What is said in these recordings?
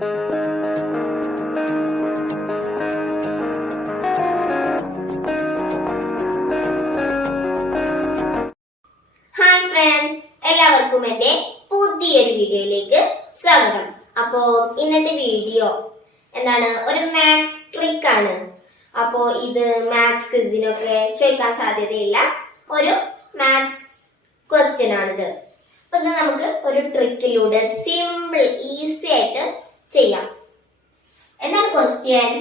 Hi friends, എല്ലാവർക്കും എന്റെ പുതിയൊരു വീഡിയോയിലേക്ക് സ്വാഗതം. അപ്പോ ഇന്നത്തെ വീഡിയോ എന്താണ്, ഒരു മാത്സ് ട്രിക്ക് ആണ്. അപ്പോ ഇത് മാത്സ് ക്വിസിനൊക്കെ ചോദിക്കാൻ സാധ്യതയുള്ള ഒരു മാത്സ് ക്വസ്റ്റ്യൻ ആണിത്. അപ്പൊ ഇത് നമുക്ക് ഒരു ട്രിക്കിലൂടെ സിമ്പിൾ ഈസി ആയിട്ട് ചെയ്യാം. എന്താണ് ക്വസ്റ്റ്യൻ?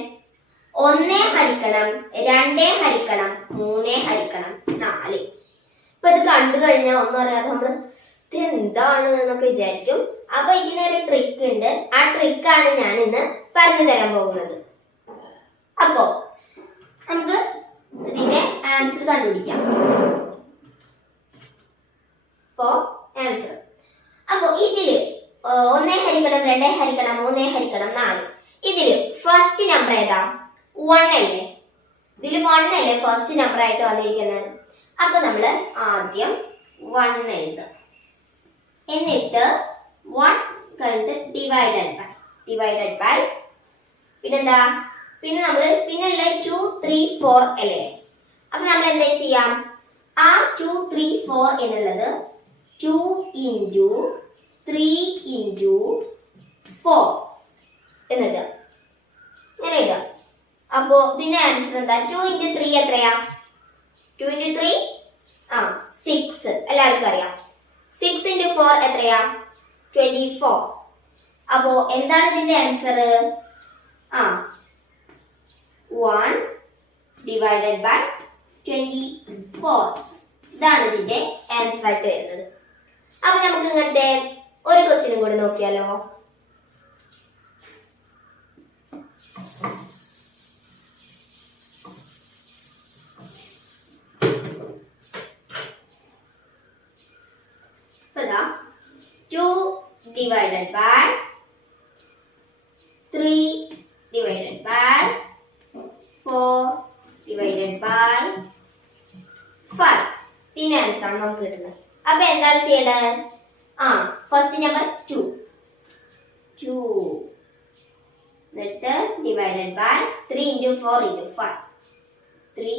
1 ഹരിക്കണം 2 ഹരിക്കണം 3 ഹരിക്കണം 4. ഇപ്പൊ ഇത് കണ്ടു കഴിഞ്ഞാൽ ഒന്നും അറിയാതെ നമ്മള് ഇത് എന്താണ് എന്നൊക്കെ വിചാരിക്കും. അപ്പൊ ഇതിനൊരു ട്രിക്ക് ഉണ്ട്. ആ ട്രിക്കാണ് ഞാൻ ഇന്ന് പറഞ്ഞു തരാൻ പോകുന്നത്. അപ്പോ നമുക്ക് ഇതിന്റെ ആൻസർ കണ്ടുപിടിക്കാം. ആൻസർ അപ്പോ ഇതില് 1 ഹരിക്കണം 2 ഹരിക്കണം 3 ഹരിക്കണം 4. ഇതില് ഫസ്റ്റ് നമ്പർ ഏതാ? 1 അല്ലേ? ഇതില് 1 അല്ലേ ഫസ്റ്റ് നമ്പർ ആയിട്ട് വന്നിരിക്കുന്നത്. അപ്പൊ നമ്മള് ആദ്യം 1 എഴുതാം. എന്നിട്ട് 1 കഴിഞ്ഞിട്ട് ഡിവൈഡഡ് ബൈ പിന്നെന്താ, പിന്നെ നമ്മള് പിന്നെയുള്ള 2 3 4 അല്ലേ? അപ്പൊ നമ്മൾ എന്താ ചെയ്യാം? ആ 2 3 4 എന്നുള്ളത് 2 into 3 into 4 എന്നിട്ട് ഇങ്ങനെ ഇടാം. അപ്പോ ഇതിന്റെ ആൻസർ എന്താ? 2 into 3 എത്രയാ? 2 into 3 6. എല്ലാവർക്കും അറിയാം. 6 into 4 എത്രയാ? 24. അപ്പോ എന്താണ് ഇതിന്റെ ആൻസർ? 1 divided by 24. ഇതാണ് ഇതിന്റെ ആൻസർ ആയിട്ട് വരുന്നത്. അപ്പൊ നമുക്ക് ഇങ്ങനത്തെ ഒരു ക്വസ്റ്റ്യനും കൂടി നോക്കിയാലോ? ഇതാ 2 divided by 3 divided by 4 divided by 5. ഇതിന്റെ ആൻസർ ആണ് നമുക്ക് കിട്ടുന്നത്. അപ്പൊ എന്താണ് ചെയ്യേണ്ടത്? ഫസ്റ്റ് നമ്പർ 2 എന്നിട്ട് divided by 3 into 4 into 5. 3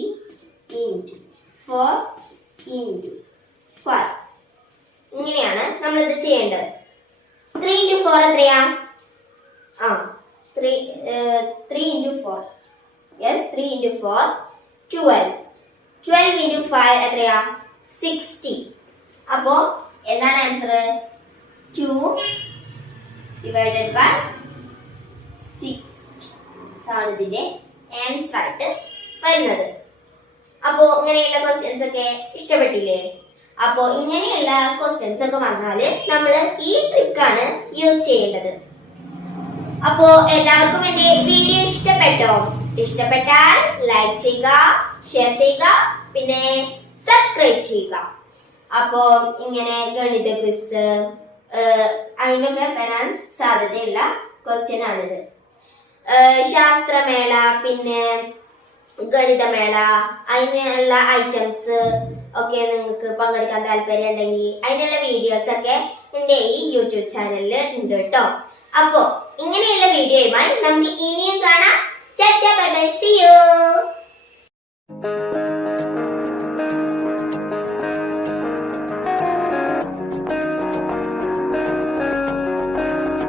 into 4 into 5. ഇങ്ങനെയാണ് നമ്മൾ ഇത് ചെയ്യേണ്ടത്. 3 into 4 എത്രയാ? 3 into 4. Yes, 3 into 4 12. 12 into 5 എത്രയാ? 60. അപ്പോ എന്താണ് ആൻസർ? 2 divided by 60 ആണ് ഇതിന്റെ ആൻസർ ആയിട്ട് വരുന്നത്. അപ്പോ ഇങ്ങനെയുള്ള ക്വസ്റ്റ്യൻസ് ഒക്കെ ഇഷ്ടപ്പെട്ടില്ലേ? അപ്പോ ഇങ്ങനെയുള്ള ക്വസ്റ്റ്യൻസ് ഒക്കെ വന്നാല് നമ്മള് ഈ ട്രിക്കാണ് യൂസ് ചെയ്യേണ്ടത്. അപ്പോ എല്ലാവർക്കും എന്റെ വീഡിയോ ഇഷ്ടപ്പെട്ടോ? ഇഷ്ടപ്പെട്ടാൽ ലൈക്ക് ചെയ്യുക, ഷെയർ ചെയ്യുക, പിന്നെ സബ്സ്ക്രൈബ് ചെയ്യുക. അപ്പോ ഇങ്ങനെ ഗണിത ക്വിസ് അതിനൊക്കെ വരാൻ സാധ്യതയുള്ള ക്വസ്റ്റ്യൻ ആണിത്. ശാസ്ത്രമേള, പിന്നെ ഗണിതമേള, അതിനുള്ള ഐറ്റംസ് ഒക്കെ നിങ്ങൾക്ക് പങ്കെടുക്കാൻ താല്പര്യം ഉണ്ടെങ്കിൽ അതിനുള്ള വീഡിയോസ് ഒക്കെ എന്റെ ഈ യൂട്യൂബ് ചാനലിൽ ഉണ്ട് കേട്ടോ. അപ്പോ ഇങ്ങനെയുള്ള വീഡിയോയുമായി നമുക്ക് ഇനിയും കാണാം. Bye bye, see U.